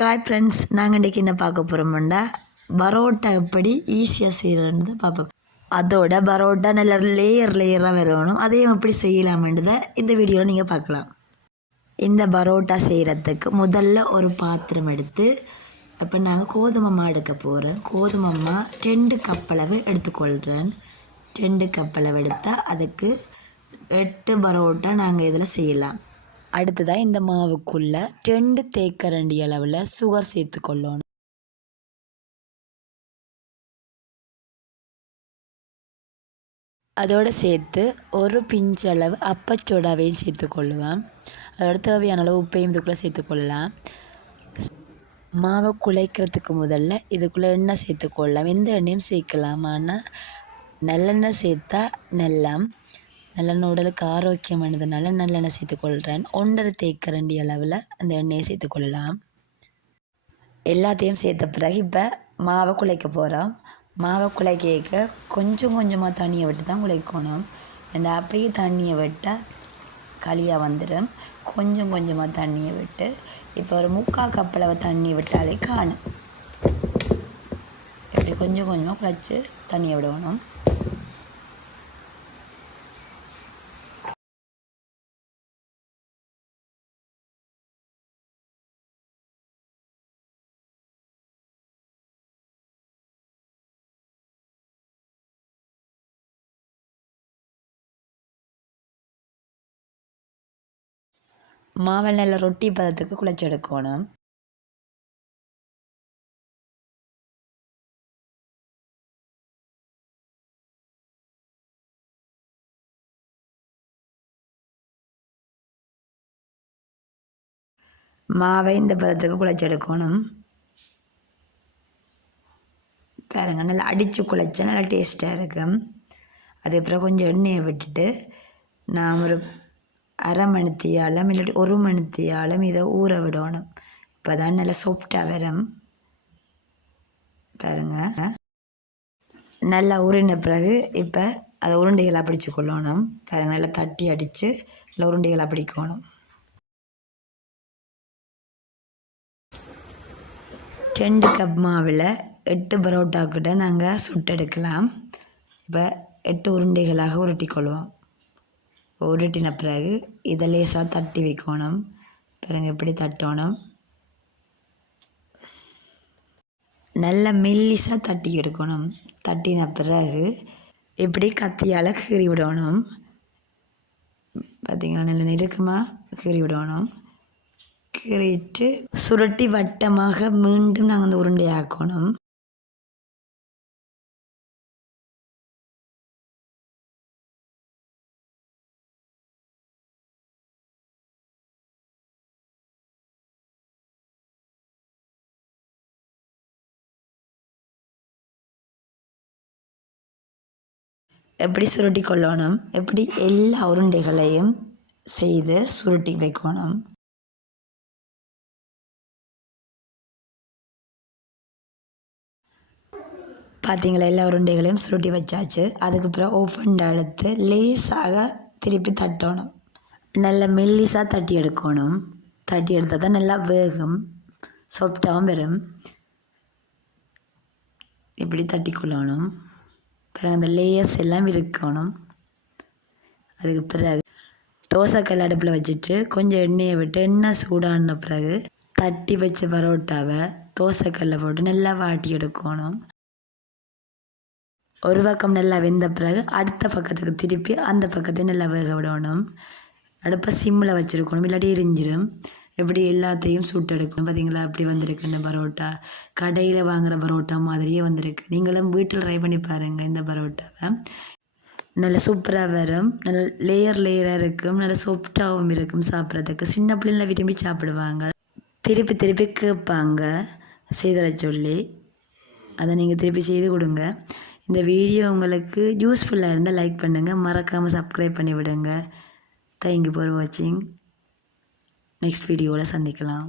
காய் ஃப்ரெண்ட்ஸ் நாங்கள் இன்றைக்கி என்ன பார்க்க போகிறோம்டா பரோட்டா எப்படி ஈஸியாக செய்கிறதுன்னு பார்ப்போம். அதோட பரோட்டா நல்ல லேயர் லேயராக வரணும். அதையும் எப்படி செய்யலாமேன்றதை இந்த வீடியோவில் நீங்கள் பார்க்கலாம். இந்த பரோட்டா செய்கிறதுக்கு முதல்ல ஒரு பாத்திரம் எடுத்து இப்போ நாங்கள் கோதுமை மா எடுக்க போகிறோம் கோதுமை மா ரெண்டு கப்பளவு எடுத்துக்கொள்கிறேன் ரெண்டு கப்பளவு எடுத்தால் அதுக்கு எட்டு பரோட்டா நாங்கள் இதில் செய்யலாம். அடுத்ததாக இந்த மாவுக்குள்ளே ரெண்டு தேக்கரண்டி அளவில் சுகர் சேர்த்துக்கொள்ளணும் அதோடு சேர்த்து ஒரு பிஞ்சு அளவு அப்பச்சோடாவையும் சேர்த்துக்கொள்ளுவேன் அதோட தேவையான அளவு உப்பையும் இதுக்குள்ளே சேர்த்துக்கொள்ளலாம் மாவை குழைக்கிறதுக்கு முதல்ல இதுக்குள்ளே எண்ணெய் சேர்த்துக்கொள்ளலாம் எந்த எண்ணெயும் சேர்க்கலாம். ஆனால் நல்லெண்ணெய் சேர்த்தா நெல்லம் நல்லெண்ணெய் உடலுக்கு ஆரோக்கியமானதுனால நல்லெண்ணெய் சேர்த்துக்கொள்கிறேன் ஒன்றரை தேக்கரண்டி அளவில் அந்த எண்ணெயை சேர்த்துக்கொள்ளலாம். எல்லாத்தையும் சேர்த்த பிறகு இப்போ மாவை குழைக்க போகிறோம் மாவை குழைக்க கொஞ்சம் கொஞ்சமாக தண்ணியை விட்டு தான் குழைக்கணும். ஏன்னா அப்படியே தண்ணியை விட்டால் களியாக வந்துடும் கொஞ்சம் கொஞ்சமாக தண்ணியை விட்டு இப்போ ஒரு முக்கால் கப்பளவை தண்ணி விட்டாலே காணும். இப்படி கொஞ்சம் கொஞ்சமாக குழைச்சி தண்ணியை விடணும். மாவை நல்ல ரொட்டி பதத்துக்கு குழைச்சி எடுக்கணும். மாவை இந்த பதத்துக்கு குழைச்சி எடுக்கணும். நல்லா அடித்து குழைச்சா நல்லா டேஸ்ட்டாக இருக்கும். அதுக்கப்புறம் கொஞ்சம் எண்ணெயை விட்டுட்டு நான் ஒரு அரை மணித்தியாலம் இல்லாட்டி ஒரு மணித்தியாலம் இதை ஊற விடணும். இப்போ தான் நல்லா சாஃப்டாக வரும். பாருங்க. நல்லா உருண்ட பிறகு இப்போ அதை உருண்டைகளாக பிடிச்சி கொள்ளணும். பாருங்கள் நல்லா தட்டி அடித்து நல்லா உருண்டைகளாக பிடிக்கணும். ரெண்டு கப் மாவில் எட்டு பரோட்டா கிட்ட நாங்கள் சுட்டெடுக்கலாம். இப்போ எட்டு உருண்டைகளாக உருட்டிக்கொள்வோம். உருட்டின பிறகு இதை லேசாக தட்டி வைக்கணும். பிறகு எப்படி தட்டணும். நல்ல மெல்லிசாக தட்டி எடுக்கணும். தட்டின பிறகு இப்படி கத்தியால் கீறி விடணும். பார்த்தீங்கன்னா நல்ல நெருக்கமாக கீறி விடணும். கீறிட்டு சுருட்டி வட்டமாக மீண்டும் நாங்கள் அந்த உருண்டையாக்கணும் எப்படி சுருட்டி கொள்ளணும்? எப்படி எல்லா உருண்டைகளையும் செய்து சுருட்டி வைக்கணும்? பார்த்தீங்களா எல்லா உருண்டைகளையும் சுருட்டி வச்சாச்சு. அதுக்கப்புறம் ஓஃபன் எடுத்து லேஸாக திருப்பி தட்டணும். நல்ல மெல்லிஸாக தட்டி எடுக்கணும். தட்டி எடுத்தால் தான் நல்லா வேகும். சாஃப்டாகவும் வரும். இப்படி தட்டி கொள்ளணும் பிறகு அந்த லேயர்ஸ் எல்லாம் இருக்கணும் அதுக்கு பிறகு தோசைக்கல் அடுப்பில் வச்சுட்டு கொஞ்சம் எண்ணெயை விட்டு எண்ணெய் சூடான பிறகு தட்டி வச்ச பரோட்டாவை தோசைக்கல்ல போட்டு நல்லா வாட்டி எடுக்கணும். ஒரு பக்கம் நல்லா வெந்த பிறகு அடுத்த பக்கத்துக்கு திருப்பி அந்த பக்கத்தையும் நல்லா வேக விடணும். அடுப்பை சிம்மில் வச்சுருக்கணும் இல்லாட்டி எரிஞ்சிடும் எப்படி எல்லாத்தையும் சுட்டெடுக்கணும் பார்த்தீங்களா அப்படி வந்திருக்கு இந்த பரோட்டா? கடையில் வாங்குகிற பரோட்டா மாதிரியே வந்திருக்கு. நீங்களும் வீட்டில் ட்ரை பண்ணி பாருங்கள் இந்த பரோட்டாவை. நல்ல சூப்பராக வரும். நல்ல லேயர் லேயராக இருக்கும். நல்ல சாஃப்டாகவும் இருக்கும் சாப்பிட்றதுக்கு. சின்ன பிள்ளைங்கள விரும்பி சாப்பிடுவாங்க. திருப்பி திருப்பி கேட்பாங்க. செய்தர சொல்லி. அதை நீங்கள் திருப்பி செய்து கொடுங்க. இந்த வீடியோ உங்களுக்கு யூஸ்ஃபுல்லாக இருந்தால் லைக் பண்ணுங்கள் மறக்காமல் சப்ஸ்கிரைப் பண்ணி விடுங்க தேங்க்யூ ஃபார் வாட்சிங் நெக்ஸ்ட் வீடியோவில் சந்திக்கலாம்.